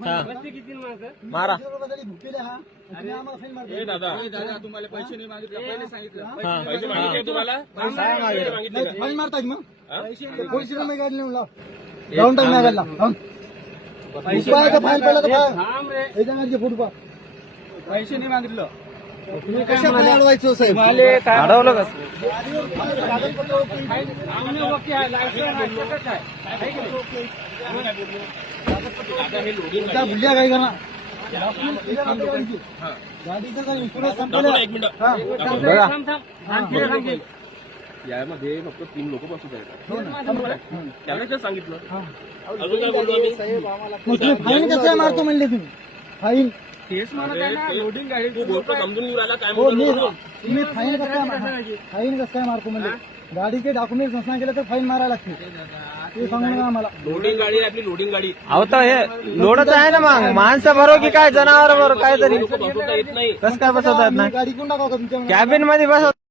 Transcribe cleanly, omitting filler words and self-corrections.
मारा दादा तुम्हाला पैसे नाही मागितले पहिले सांगितलं पैसे मागितले तुम्हाला फाईन मारतात मग पोलीस गाडी नेऊन लाव जाऊन टाक नागायला पैसे फाईन पडला तर फुटबॉल पैसे नाही मागितलं तुम्ही कशा अडवायचं साहेब अडवलं कसं भुल्या काय करणार गाडीचं काही इन्शुरन्स संपलं एक मिनिट बघा यामध्ये फक्त 3 लोक बसत आहेत त्याला काय सांगितलं अजून काय बोललो आम्ही मग तुम्ही फाईन कसं मारतो म्हणले तुम्ही फाईन केस लोडिंग गाडी तू बोलतो समजून घेऊन राहिला काय हो म्हणतो तुम्ही फाईन कसं मारतो म्हणजे गाडीचे डॉक्युमेंट नसणार केलं तर फाईन मारायला लागते ते सांगू नका आम्हाला लोडिंग गाडी आहे आपली लोडिंग गाडी अहो तर हे लोडच आहे ना मग माणसं भरो की काय जनावर भरो काय तरी लोक बसवता येत नाही कसं काय बसवतात ना गाडी कोण टाकावं का तुमच्या कॅबिन मध्ये बसवत